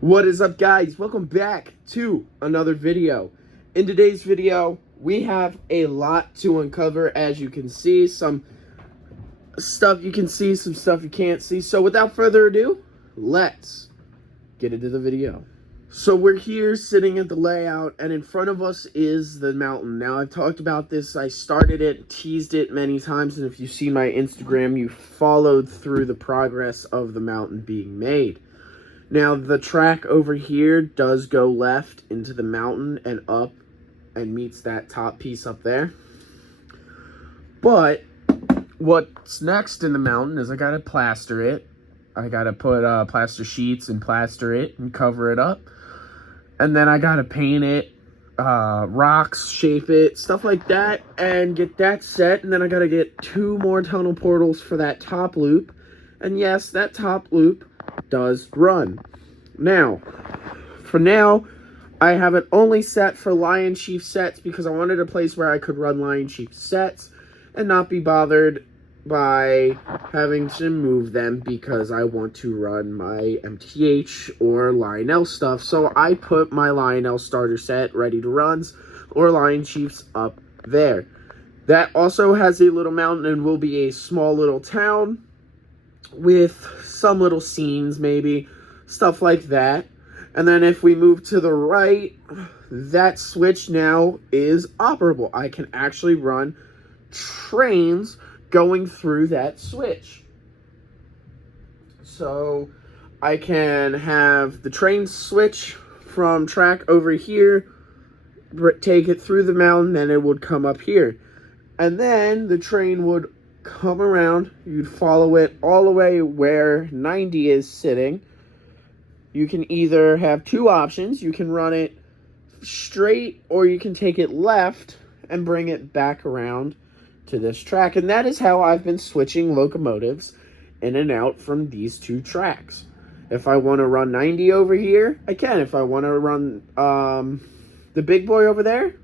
What is up, guys? Welcome back to another video. In today's video, we have a lot to uncover. As you can see, some stuff you can see, some stuff you can't see. So without further ado, let's get into the video. So we're here sitting at the layout, and in front of us is the mountain. Now, I've talked about this. I started it, teased it many times, and if you see my Instagram, you followed through the progress of the mountain being made. Now, the track over here does go left into the mountain and up and meets that top piece up there. But what's next in the mountain is I got to plaster it. I got to put plaster sheets and plaster it and cover it up. And then I got to paint it, rocks, shape it, stuff like that, and get that set. And then I got to get 2 more tunnel portals for that top loop. And yes, that top loop does run. Now, for now, I have it only set for Lion Chief sets because I wanted a place where I could run Lion Chief sets and not be bothered by having to move them because I want to run my MTH or Lionel stuff. So I put my Lionel starter set ready to runs or Lion Chiefs up there. That also has a little mountain and will be a small little town with some little scenes, maybe stuff like that. And then if we move to the right, that switch now is operable. I can actually run trains going through that switch. So I can have the train switch from track over here, take it through the mountain, and it would come up here. And then the train would come around, you'd follow it all the way where 90 is sitting. You can either have 2 options. You can run it straight or you can take it left and bring it back around to this track. And that is how I've been switching locomotives in and out from these 2 tracks. If I want to run 90 over here, I can. If I want to run the big boy over there,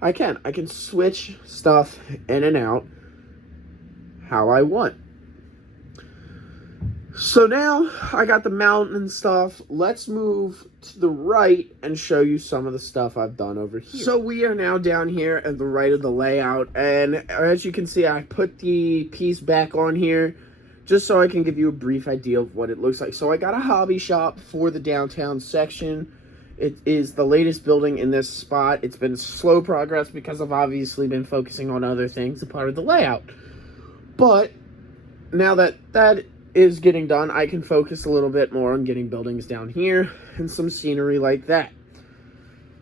I can. I can switch stuff in and out how I want. So now I got the mountain and stuff. Let's move to the right and show you some of the stuff I've done over here. So we are now down here at the right of the layout, and as you can see, I put the piece back on here just so I can give you a brief idea of what it looks like. So I got a hobby shop for the downtown section. It is the latest building in this spot. It's been slow progress because I've obviously been focusing on other things, a part of the layout. But now that that is getting done, I can focus a little bit more on getting buildings down here and some scenery like that.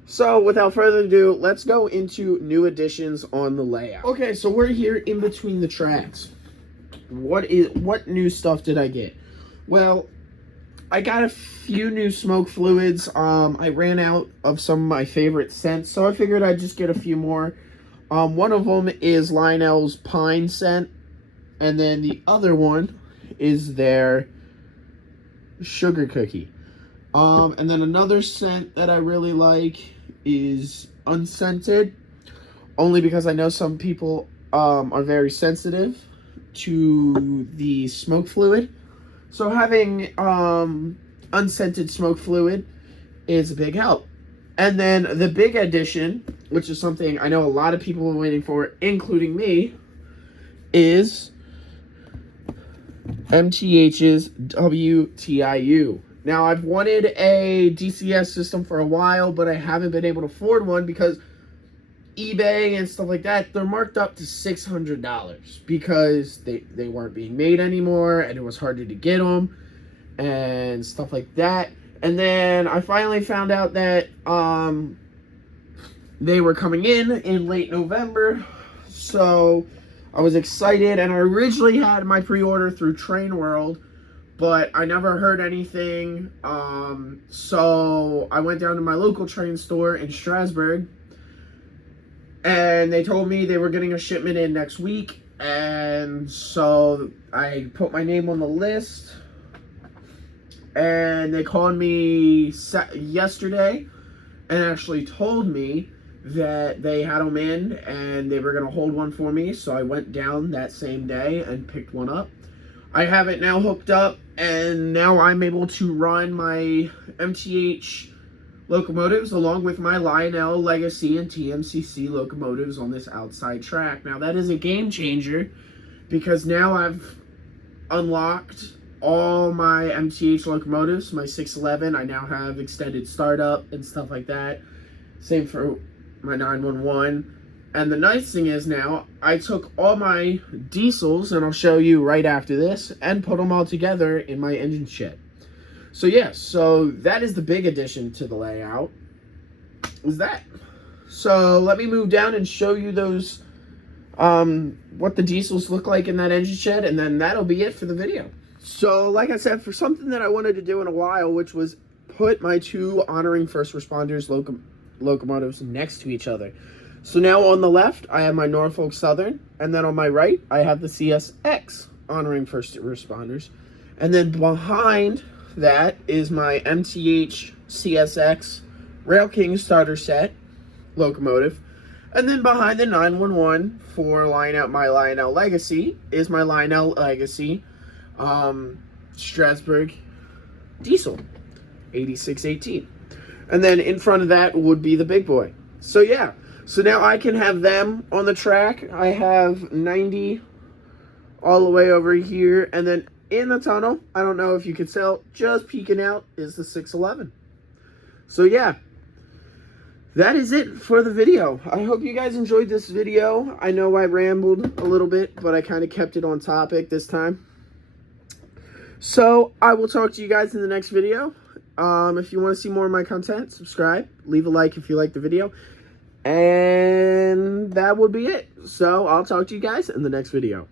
So without further ado, let's go into new additions on the layout. Okay, so we're here in between the tracks. What new stuff did I get? Well, I got a few new smoke fluids. I ran out of some of my favorite scents, so I figured I'd just get a few more. One of them is Lionel's Pine scent, and then the other one is their Sugar Cookie. And then another scent that I really like is Unscented, only because I know some people are very sensitive to the smoke fluid. So having unscented smoke fluid is a big help. And then the big addition, which is something I know a lot of people are waiting for, including me, is MTH's WTIU. Now, I've wanted a DCS system for a while, but I haven't been able to afford one because eBay and stuff like that, they're marked up to $600 because they weren't being made anymore and it was harder to get them and stuff like that. And then I finally found out that they were coming in late November, so I was excited, and I originally had my pre-order through Train World, but I never heard anything, so I went down to my local train store in Strasburg, and they told me they were getting a shipment in next week, and so I put my name on the list, and they called me yesterday and actually told me that they had them in and they were going to hold one for me. So I went down that same day and picked one up. I have it now hooked up, and now I'm able to run my MTH locomotives along with my Lionel Legacy and TMCC locomotives on this outside track. Now that is a game changer because now I've unlocked all my MTH locomotives, my 611. I now have extended startup and stuff like that. Same for my 911. And the nice thing is now I took all my diesels, and I'll show you right after this, and put them all together in my engine shed. So yes, so that is the big addition to the layout, is that. So let me move down and show you those, what the diesels look like in that engine shed, and then that'll be it for the video. So like I said, for something that I wanted to do in a while, which was put my two honoring first responders locomotives next to each other. So now on the left, I have my Norfolk Southern, and then on my right, I have the CSX honoring first responders. And then behind that is my MTH CSX Rail King starter set locomotive. And then behind the 911 for my Lionel Legacy is my Lionel Legacy Strasburg diesel 8618. And then in front of that would be the big boy. So yeah, so now I can have them on the track. I have 90 all the way over here, and then in the tunnel, I don't know if you can tell, just peeking out is the 611. So yeah, that is it for the video. I hope you guys enjoyed this video. I know I rambled a little bit, but I kind of kept it on topic this time. So I will talk to you guys in the next video. If you want to see more of my content, subscribe, leave a like if you like the video, and that would be it. So I'll talk to you guys in the next video.